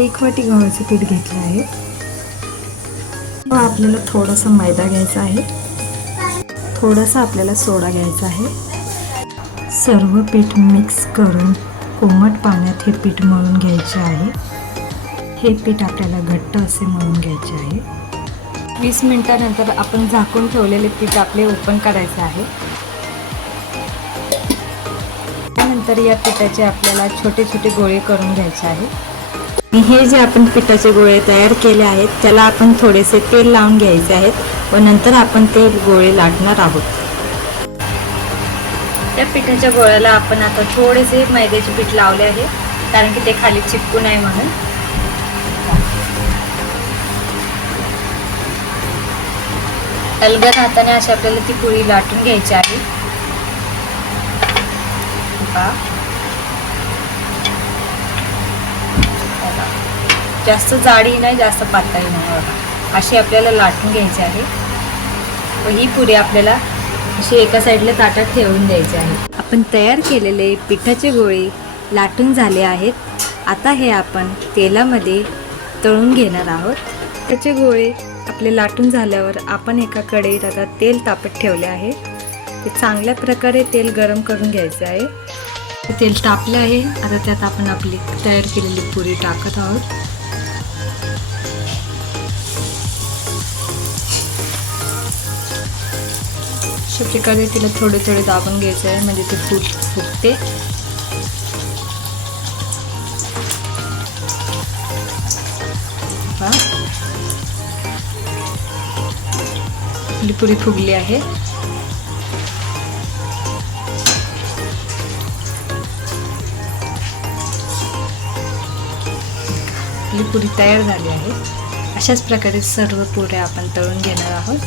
1 वाटी गव्हाचं पीठ घेतलं आहे व आपल्याला थोडासा मैदा घ्यायचा आहे, थोडासा आपल्याला सोडा घ्यायचा आहे। सर्व पीठ मिक्स करून कोमट पाण्यात हे पीठ मळून घ्यायचे आहे। हे पीठ आपल्याला घट्ट असे मळून घ्यायचे आहे। 20 मिनिटानंतर आपण झाकून ठेवलेले पीठ आपले ओपन करायचे आहे। त्यानंतर या पिठाचे आपल्याला छोटे छोटे गोळे करून घ्यायचे आहे। हे जे आपण पिठाचे गोळे तयार केले आहेत त्याला आपण थोडेसे तेल लावून घ्यायचे आहेत व नंतर आपण ते गोळे लाटणार आहोत। त्या पिठाच्या गोळ्याला आपण आता थोडेसे मैद्याचे पीठ लावले आहे कारण की ते खाली चिपकू नये म्हणून। अलगद हाताने अशी आपल्याला ती पुरी लाटून घ्यायची आहे। जास्त जाडी नाही जास्त पातळी नाही, अशी आपल्याला लाटून घ्यायची आहे व ही पुरी आपल्याला अशी एका साईडला ताटात ठेवून द्यायची आहे। आपण तयार केलेले पिठाचे गोळे लाटून झाले आहेत। आता हे आपण तेलामध्ये तळून घेणार आहोत। त्याचे गोळे आपले लाटून झाल्यावर आपण एका कढईत आता तेल तापत ठेवले आहे। ते चांगल्या प्रकारे तेल गरम करून घ्यायचे आहे। तेल तापले आहे, आता त्यात आपण आपली तयार केलेली पुरी टाकत आहोत। अशा प्रकारे तिला थोडे थोडे दाबून घ्यायचे आहे म्हणजे ते फुगते। आपली पुरी फुगली आहे। आपली पुरी तयार झाली आहे। अशाच प्रकारे सर्व पुऱ्या आपण तळून घेणार आहोत।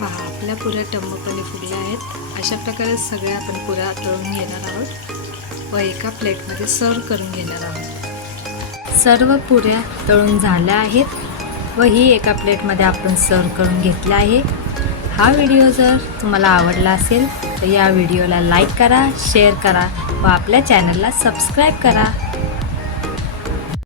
पहा, आपल्या पुऱ्या टम्मपणे फुगल्या आहेत। अशा प्रकारे सगळ्या आपण पुऱ्या तळून घेणार आहोत व एका प्लेटमध्ये सर्व करून घेणार आहोत। सर्व पुऱ्या तळून झाल्या आहेत व ही एका प्लेटमध्ये आपण सर्व करून घेतला आहे। हा व्हिडिओ जर तुम्हाला आवडला असेल तर या व्हिडिओला लाईक करा, शेअर करा व आपल्या चॅनलला सबस्क्राईब करा।